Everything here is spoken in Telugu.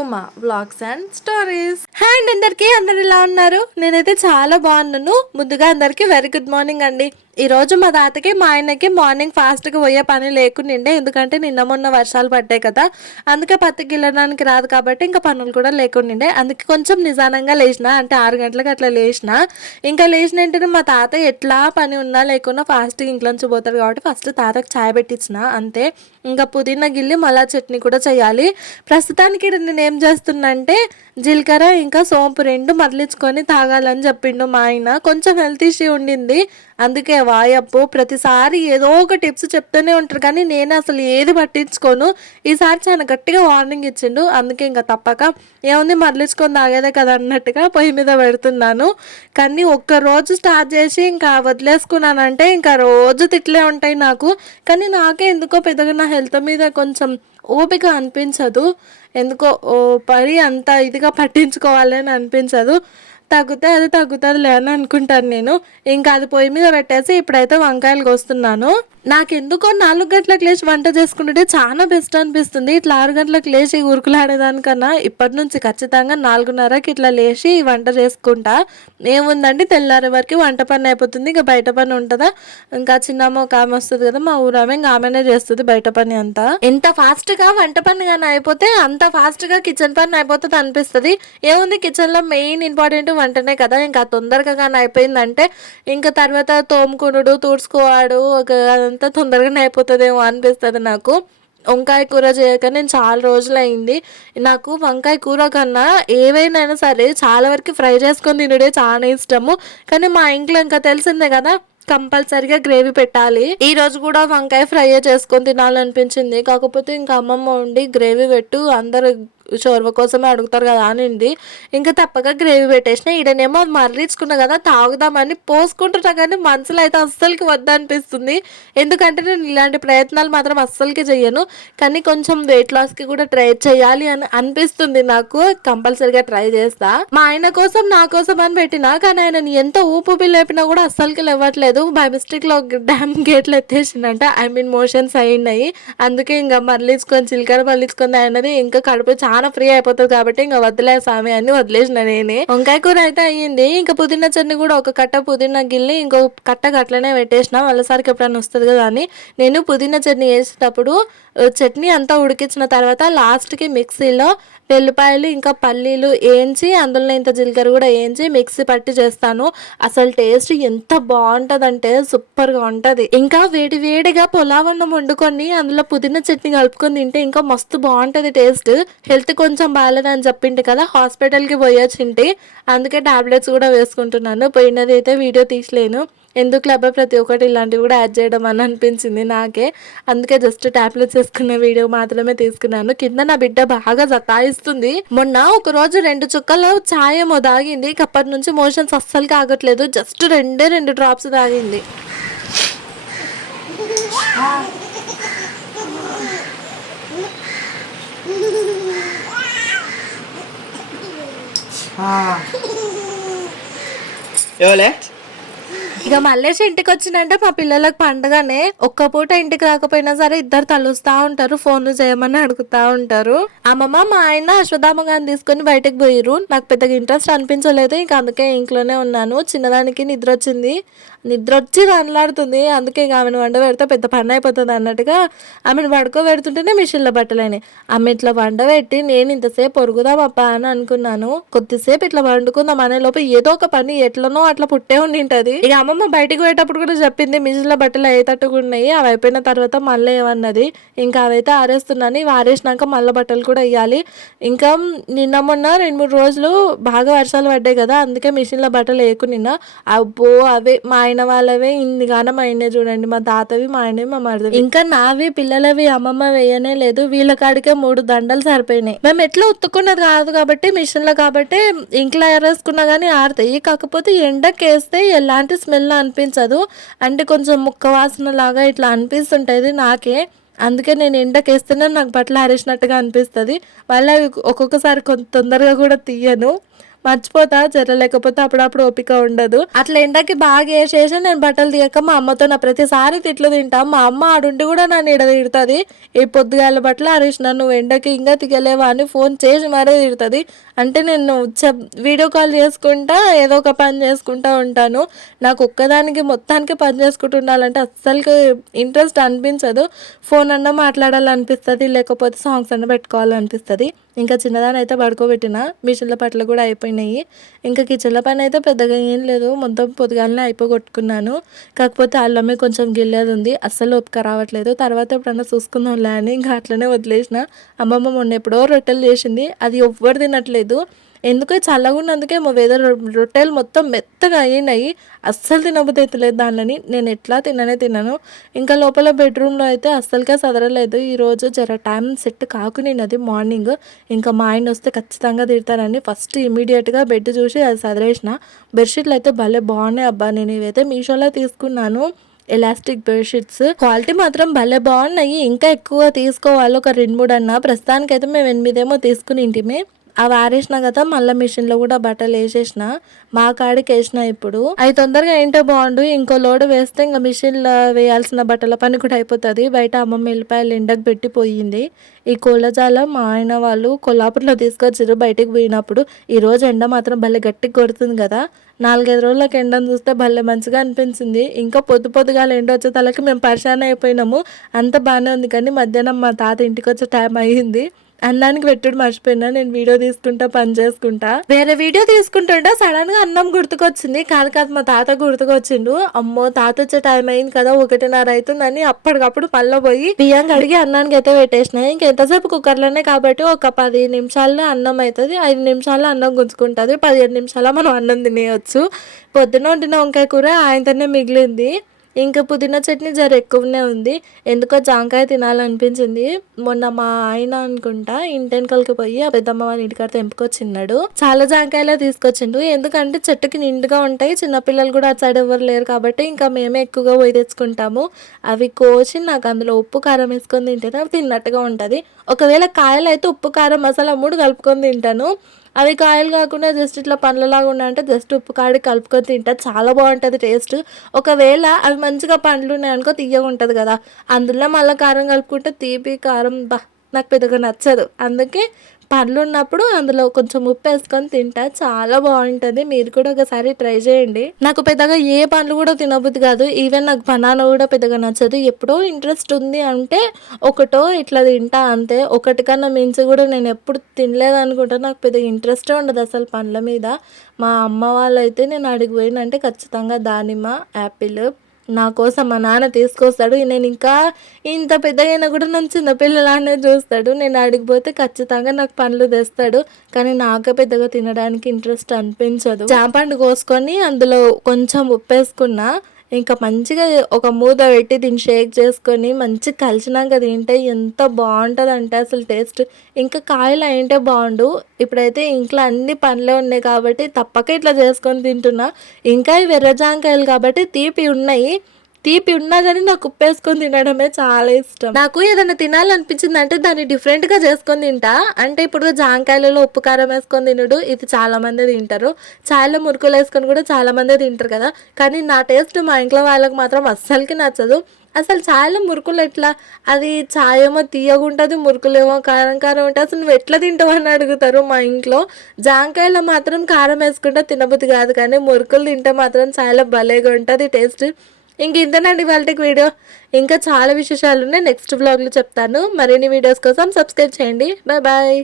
Uma blogs and stories and అందరికీ అందరు ఇలా ఉన్నారు? నేనైతే చాలా బాగున్నాను. ముందుగా అందరికీ వెరీ గుడ్ మార్నింగ్ అండి. ఈరోజు మా తాతకి మా ఆయనకి మార్నింగ్ ఫాస్ట్గా పోయే పని లేకుండిండే. ఎందుకంటే నిన్న మొన్న వర్షాలు పడ్డాయి కదా. అందుకే పత్తి గిల్లడానికి రాదు కాబట్టి ఇంకా పనులు కూడా లేకుండిండే. అందుకే కొంచెం నిదానంగా లేచిన అంటే ఆరు గంటలకు అట్లా లేచిన ఇంకా లేచిన ఏంటంటే మా తాత ఎట్లా పని ఉన్నా లేకున్నా ఫాస్ట్గా ఇంట్లోంచి పోతారు కాబట్టి ఫస్ట్ తాతకు ఛాయ్ పెట్టించిన అంతే. ఇంకా పుదీనా గిల్లి మళ్ళా చట్నీ కూడా చేయాలి. ప్రస్తుతానికి నేను ఏం చేస్తున్నా అంటే జీలకర్ర ఇంకా సోంపు రెండు మరలించుకొని తాగాలని చెప్పిండు మా ఆయన. కొంచెం హెల్త్ ఇష్యూ ఉండింది. అందుకే వాయప్పు ప్రతిసారి ఏదో ఒక టిప్స్ చెప్తూనే ఉంటారు. కానీ నేను అసలు ఏది పట్టించుకోను. ఈసారి చాలా గట్టిగా వార్నింగ్ ఇచ్చిండు. అందుకే ఇంకా తప్పక ఏముంది మరలించుకొని తాగేదే కదా అన్నట్టుగా పొయ్యి మీద పెడుతున్నాను. కానీ ఒక్క రోజు స్టార్ట్ చేసి ఇంకా వదిలేసుకున్నానంటే ఇంకా రోజు తిట్లే ఉంటాయి నాకు. కానీ నాకే ఎందుకో పెద్దగా నా హెల్త్ మీద కొంచెం ఓపిక అనిపించదు. ఎందుకో ఓ పడి అంత ఇదిగా పట్టించుకోవాలని అనిపించదు. తగ్గితే అది తగ్గుతుందిలే అని అనుకుంటాను నేను. ఇంకా అది పొయ్యి మీద పెట్టేసి ఇప్పుడైతే వంకాయలు కోస్తున్నాను. నాకెందుకో నాలుగు గంటలకు లేచి వంట చేసుకుంటుంటే చాలా బెస్ట్ అనిపిస్తుంది. ఇట్లా ఆరు గంటలకు లేచి ఉరుకులాడేదానికన్నా ఇప్పటి నుంచి ఖచ్చితంగా నాలుగున్నరకి ఇట్లా లేచి వంట చేసుకుంటా. ఏముందండి? తెల్లారి వరకు వంట పని అయిపోతుంది. ఇంకా బయట పని ఉంటుందా? ఇంకా చిన్నమ్మ ఒక ఆమె వస్తుంది కదా మా ఊరామె ఇంకా ఆమెనే చేస్తుంది బయట పని అంతా. ఎంత ఫాస్ట్గా వంట పని కానీ అయిపోతే అంత ఫాస్ట్గా కిచెన్ పని అయిపోతుంది అనిపిస్తుంది. ఏముంది? కిచెన్లో మెయిన్ ఇంపార్టెంట్ వంటనే కదా. ఇంకా తొందరగా కానీ అయిపోయిందంటే ఇంకా తర్వాత తోముకునుడు తుడుచుకోవాడు ఒక అదంతా తొందరగానే అయిపోతుందేమో అనిపిస్తుంది నాకు. వంకాయ కూర చేయక నేను చాలా రోజులైంది. అయింది నాకు వంకాయ కూర కన్నా ఏవైనా సరే చాలా వరకు ఫ్రై చేసుకొని తినడే చాలా ఇష్టము. కానీ మా ఇంట్లో ఇంకా తెలిసిందే కదా కంపల్సరిగా గ్రేవీ పెట్టాలి. ఈ రోజు కూడా వంకాయ ఫ్రై చేసుకొని తినాలనిపించింది. కాకపోతే ఇంకా అమ్మమ్మ ఉండి గ్రేవీ పెట్టు అందరు చోర్వ కోసమే అడుగుతారు కదా అనింది. ఇంకా తప్పక గ్రేవీ పెట్టేసిన ఈడనేమో అది మర్రించుకున్నా కదా తాగుదామని పోసుకుంటున్నా కానీ మనసులో అయితే అస్సలకి వద్దనిపిస్తుంది. ఎందుకంటే నేను ఇలాంటి ప్రయత్నాలు మాత్రం అస్సలకి చెయ్యను. కానీ కొంచెం వెయిట్ లాస్కి కూడా ట్రై చేయాలి అని అనిపిస్తుంది నాకు. కంపల్సరిగా ట్రై చేస్తా. మా ఆయన కోసం నా కోసం అని పెట్టినా కానీ ఆయన ఎంత ఊపు లేపినా కూడా అస్సలకి లేవట్లేదు. బై మిస్టేక్లో డ్యామ్ గేట్లు ఎత్తేసిందంట ఐ మీన్ మోషన్స్ అయినాయి. అందుకే ఇంకా మరలించుకొని చిలకర మరలించుకొని అయినది ఇంకా కడుపు చాలా ఫ్రీ అయిపోతుంది కాబట్టి ఇంకా వదిలే స్వామి అని వదిలేసిన నేనే. వంకాయ కూర అయితే అయ్యింది. ఇంకా పుదీనా చట్నీ కూడా ఒక కట్ట పుదీనా గిల్లి ఇంకో కట్ట అట్లనే పెట్టేసిన. మళ్ళీసారికి ఎప్పుడైనా వస్తుంది కదా అని. నేను పుదీనా చట్నీ వేసేటప్పుడు చట్నీ అంతా ఉడికించిన తర్వాత లాస్ట్కి మిక్సీలో వెల్లిపాయలు ఇంకా పల్లీలు వేయించి అందులో ఇంత జీలకర్ర కూడా వేయించి మిక్సీ పట్టి చేస్తాను. అసలు టేస్ట్ ఎంత బాగుంటుందంటే సూపర్గా ఇంకా వేడి వేడిగా పొలావన్నం వండుకొని అందులో పుదీనా చట్నీ కలుపుకొని తింటే ఇంకా మస్తు బాగుంటుంది టేస్ట్. హెల్త్ కొంచెం బాగాలేదని చెప్పిండు కదా హాస్పిటల్కి పోయొచ్చింటి. అందుకే టాబ్లెట్స్ కూడా వేసుకుంటున్నాను. పోయినది అయితే వీడియో తీసలేను. ఎందుకు లేబా ప్రతి ఒక్కటి ఇలాంటివి కూడా యాడ్ చేయడం అని అనిపించింది నాకే. అందుకే జస్ట్ టాబ్లెట్స్ వేసుకున్న వీడియో మాత్రమే తీసుకున్నాను. కింద నా బిడ్డ బాగా సతాయిస్తుంది మొన్న ఒక రోజు రెండు చుక్కలు ఛాయమో ఏమో తాగింది. అప్పటి నుంచి మోషన్స్ అస్సలు కాగట్లేదు జస్ట్ రెండే రెండు డ్రాప్స్ తాగింది. ఎవలే? ఇక మల్లేష్ ఇంటికి వచ్చిందంటే మా పిల్లలకు పండగనే. ఒక్క పూట ఇంటికి రాకపోయినా సరే ఇద్దరు తలుస్తా ఉంటారు ఫోన్లు చేయమని అడుగుతా ఉంటారు. అమ్మమ్మ మా ఆయన అశ్వత్థామ గారిని తీసుకొని బయటకు పోయిరు నాకు పెద్దగా ఇంట్రెస్ట్ అనిపించలేదు ఇంకా అందుకే ఇంట్లోనే ఉన్నాను. చిన్నదానికి నిద్ర వచ్చింది. నిద్ర వచ్చి రన్లాడుతుంది అందుకే ఇక ఆమెను వండ పెడితే పెద్ద పని అయిపోతుంది అన్నట్టుగా ఆమెను పడుకోబెడుతుంటేనే మిషన్లో బట్టలేని ఆమె ఇట్లా వండ పెట్టి నేను ఇంతసేపు పొరుగుదాం అప్ప అని అనుకున్నాను. కొద్దిసేపు ఇట్లా వండుకుందాం అనే ఏదో ఒక పని ఎట్లనో అట్లా పుట్టే ఉండింటది. ఇక అమ్మమ్మ బయటికి పోయేటప్పుడు కూడా చెప్పింది మిషన్లో బట్టలు అయ్యేటట్టుగా ఉన్నాయి అవి అయిపోయిన తర్వాత మళ్ళీ ఏమన్నది. ఇంకా అవైతే ఆరేస్తున్నాను ఇవి ఆరేసినాక మళ్ళీ బట్టలు కూడా వేయాలి ఇంకా నిన్న మొన్న రెండు మూడు రోజులు బాగా వర్షాలు పడ్డాయి కదా అందుకే మిషన్లో బట్టలు వేయకునిన్నా అబ్బో అవే మా ఆయన వాళ్ళవే ఇన్ని మా ఆయనే చూడండి. మా తాతవి మా ఆయనవి మా మరిది ఇంకా నావి పిల్లలవి అమ్మమ్మ వేయనే లేదు. వీళ్ళ కాడికే మూడు దండలు సరిపోయినాయి. మేము ఎట్లా ఉత్తుకున్నది కాదు కాబట్టి మిషన్లో కాబట్టి ఇంట్లో ఎరేసుకున్నా కానీ ఆరుతాయి కాకపోతే ఎండకేస్తే ఎలాంటి స్మెల్ అనిపించదు. అంటే కొంచెం ముక్క వాసన లాగా ఇట్లా అనిపిస్తుంటది నాకే. అందుకే నేను ఎండకేస్తేనే నాకు బట్టలు ఆరేసినట్టుగా అనిపిస్తుంది. మళ్ళీ అవి ఒక్కొక్కసారి కొంత తొందరగా కూడా తీయను. మర్చిపోతా జర లేకపోతే అప్పుడప్పుడు ఓపిక ఉండదు. అట్లా ఎండకి బాగా వేసేసి నేను బట్టలు తీయక మా అమ్మతో నా ప్రతిసారి తిట్లు తింటాం. మా అమ్మ ఆడుండి కూడా నన్ను ఇడ తిడుతుంది. ఈ పొద్దుగాల బట్టలు హరీష్ నువ్వు ఎండకి ఇంకా దిగలేవా అని ఫోన్ చేసి మరీ తిడుతుంది. అంటే నేను వీడియో కాల్ చేసుకుంటా ఏదో ఒక పని చేసుకుంటా ఉంటాను. నాకు ఒక్కదానికి మొత్తానికి పని చేసుకుంటూ ఉండాలంటే అస్సలు ఇంట్రెస్ట్ అనిపించదు. ఫోన్ అన్నా మాట్లాడాలనిపిస్తుంది లేకపోతే సాంగ్స్ అన్న పెట్టుకోవాలనిపిస్తుంది. ఇంకా చిన్నదాని అయితే పడుకోబెట్టిన మిషన్ల పట్ల కూడా అయిపోయినాయి. ఇంకా కిచెన్ల పని అయితే పెద్దగా ఏం లేదు మొత్తం పొద్దుగాలనే అయిపోగొట్టుకున్నాను. కాకపోతే అల్లమే కొంచెం గిల్లేది ఉంది అస్సలు ఒప్పుక రావట్లేదు. తర్వాత ఎప్పుడన్నా చూసుకుందాంలే అని ఇంకా అట్లనే వదిలేసిన. అమ్మమ్మ మొన్న ఎప్పుడో రొట్టెలు చేసింది అది ఎవ్వరు తినట్లేదు. ఎందుకో చల్లగా ఉన్నందుకే మా వెదర్ రొట్టెలు మొత్తం మెత్తగా అయినాయి. అస్సలు తినబుద్ధి అవుతలేదు దానిని నేను ఎట్లా తిననే తిన్నాను ఇంకా లోపల బెడ్రూమ్లో అయితే అస్సలుకే సదరలేదు. ఈరోజు జర టైం సెట్ కాకునేది మార్నింగ్. ఇంకా మా ఆయన వస్తే ఖచ్చితంగా తిడతానని ఫస్ట్ ఇమీడియట్గా బెడ్ చూసి అది సదరేసిన. బెడ్షీట్లు అయితే భలే బాగున్నాయి అబ్బా. నేను ఇవైతే మీషోలో తీసుకున్నాను. Elastic bedsheets. క్వాలిటీ మాత్రం భలే బాగున్నాయి. ఇంకా ఎక్కువ తీసుకోవాలి. ఒక రెండు మూడు అన్న ప్రస్తుతానికైతే మేము ఎనిమిదేమో తీసుకుని ఇంటిమే. అవి ఆరేసిన కదా మళ్ళీ మిషన్లో కూడా బట్టలు వేసేసిన. మా కాడికి వేసిన ఇప్పుడు. అవి తొందరగా ఏంటో బాగుండు ఇంకో లోడ్ వేస్తే ఇంకా మిషన్లో వేయాల్సిన బట్టల పని కూడా అయిపోతుంది. బయట అమ్మమ్మ వెళ్ళిపోయాలి ఎండకు పెట్టిపోయింది. ఈ కోళ్ళజాల మా ఆయన వాళ్ళు కొల్లాపూర్లో తీసుకొచ్చారు బయటకు పోయినప్పుడు. ఈ రోజు ఎండ మాత్రం భలే గట్టిగా కొడుతుంది కదా. నాలుగైదు రోజులకి ఎండను చూస్తే భలే మంచిగా అనిపించింది. ఇంకా పొద్దు పొద్దుగా ఎండ వచ్చే తలకి మేము పరిశాన అయిపోయినాము. అంత బాగానే ఉంది కానీ మధ్యాహ్నం మా తాత ఇంటికి వచ్చే టైం అయ్యింది. అన్నానికి పెట్టుడు మర్చిపోయినా నేను వీడియో తీసుకుంటా పని చేసుకుంటా. వేరే వీడియో తీసుకుంటుంటే సడన్గా అన్నం గుర్తుకొచ్చింది. కాదు కాదు మా తాత గుర్తుకొచ్చిండు. అమ్మో తాత వచ్చే టైం అయింది కదా ఒకటిన్నర అవుతుందని అప్పటికప్పుడు పళ్ళ పోయి బియ్యం కడిగి అన్నానికి అయితే పెట్టేసిన. ఇంకెంతసేపు కుక్కర్లోనే కాబట్టి ఒక పది నిమిషాల్లో అన్నం అవుతుంది ఐదు నిమిషాల్లో అన్నం గుంజుకుంటుంది. పదిహేను నిమిషాల్లో మనం అన్నం తినేయచ్చు. పొద్దున వండిన వంకాయ కూర ఆయనతోనే మిగిలింది. ఇంకా పుదీనా చట్నీ జర ఎక్కువనే ఉంది. ఎందుకో జాంకాయ తినాలనిపించింది. మొన్న మా ఆయన అనుకుంటా ఇంటెనకలకి పోయి ఆ పెద్దమ్మ వాళ్ళ ఇంటికాడ తెంపుకొచ్చిన్నాడు. చాలా జాంకాయలే తీసుకొచ్చిండు. ఎందుకంటే చెట్టుకి నిండుగా ఉంటాయి. చిన్నపిల్లలు కూడా అటు సైడ్ ఎవరు లేరు కాబట్టి ఇంకా మేమే ఎక్కువగా పోయి తెచ్చుకుంటాము. అవి కోసి నాకు అందులో ఉప్పు కారం వేసుకొని తింటేనే తిన్నట్టుగా ఉంటుంది. ఒకవేళ కాయలు అయితే ఉప్పు కారం మసాలా మూడు కలుపుకొని తింటాను. అవి కాయలు కాకుండా జస్ట్ ఇట్లా పండ్లలాగా ఉన్నాయంటే జస్ట్ ఉప్పు కాడి కలుపుకొని తింటా చాలా బాగుంటుంది టేస్ట్. ఒకవేళ అవి మంచిగా పండ్లు ఉన్నాయనుకో తీయగా ఉంటుంది కదా. అందులో మళ్ళీ కారం కలుపుకుంటే తీపి కారం బా నాకు పెద్దగా నచ్చదు. అందుకే పండ్లు ఉన్నప్పుడు అందులో కొంచెం ఉప్పు వేసుకొని తింటా. చాలా బాగుంటుంది. మీరు కూడా ఒకసారి ట్రై చేయండి. నాకు పెద్దగా ఏ పండ్లు కూడా తినబుద్ది కాదు. ఈవెన్ నాకు బనానా కూడా పెద్దగా నచ్చదు. ఎప్పుడో ఇంట్రెస్ట్ ఉంది అంటే ఒకటో ఇట్లా తింటా అంతే. ఒకటి కన్నా మించి కూడా నేను ఎప్పుడు తినలేదు అనుకుంటా. నాకు పెద్దగా ఇంట్రెస్టే ఉండదు అసలు పండ్ల మీద. మా అమ్మ వాళ్ళు అయితే నేను అడిగిపోయినంటే ఖచ్చితంగా దానిమ్మ యాపిల్ నా కోసం మా నాన్న తీసుకొస్తాడు. నేను ఇంకా ఇంత పెద్దగైనా కూడా నన్ను చిన్నపిల్లలానే చూస్తాడు. నేను అడిగిపోతే ఖచ్చితంగా నాకు పండ్లు తెస్తాడు. కానీ నాకు పెద్దగా తినడానికి ఇంట్రెస్ట్ అనిపించదు. చేపండు కోసుకొని అందులో కొంచెం ఉప్పేసుకున్నా ఇంకా మంచిగా ఒక మూత పెట్టి దీన్ని షేక్ చేసుకొని మంచిగా కలిసినాక తింటే ఎంత బాగుంటుంది అంటే అసలు టేస్ట్. ఇంకా కాయలు అయింటే బాగుండు. ఇప్పుడైతే ఇంట్లో అన్ని పనులే ఉన్నాయి కాబట్టి తప్పక ఇట్లా చేసుకొని తింటున్నా. ఇంకా ఇవి ఎర్రజాంకాయలు కాబట్టి తీపి ఉన్నాయి. తీపి ఉన్నా కానీ నాకు ఉప్పేసుకొని తినడమే చాలా ఇష్టం. నాకు ఏదైనా తినాలనిపించింది అంటే దాన్ని డిఫరెంట్గా చేసుకొని తింటా. అంటే ఇప్పుడు జాంకాయలలో ఉప్పు కారం వేసుకొని తినడు ఇది చాలా మంది తింటారు. చాయలో మురుకులు వేసుకొని కూడా చాలా మంది తింటారు కదా. కానీ నా టేస్ట్ మా ఇంట్లో వాళ్ళకి మాత్రం అస్సలకి నచ్చదు. అసలు చాయలో మురుకులు ఎట్లా? అది చాయ్ ఏమో తీయగుంటుంది మురుకులేమో కారం కారం ఉంటుంది అసలు నువ్వు ఎట్లా తింటావు అని అడుగుతారు మా ఇంట్లో. జాంకాయలో మాత్రం కారం వేసుకుంటే తినబుద్ధి కాదు కానీ మురుకులు తింటే మాత్రం చాయలో భలేగా ఉంటుంది టేస్ట్. ఇంక ఇంతేనండి వాళ్ళకి వీడియో. ఇంకా చాలా విశేషాలు ఉన్నాయి. నెక్స్ట్ బ్లాగ్లో చెప్తాను. మరిన్ని వీడియోస్ కోసం సబ్స్క్రైబ్ చేయండి. Bye bye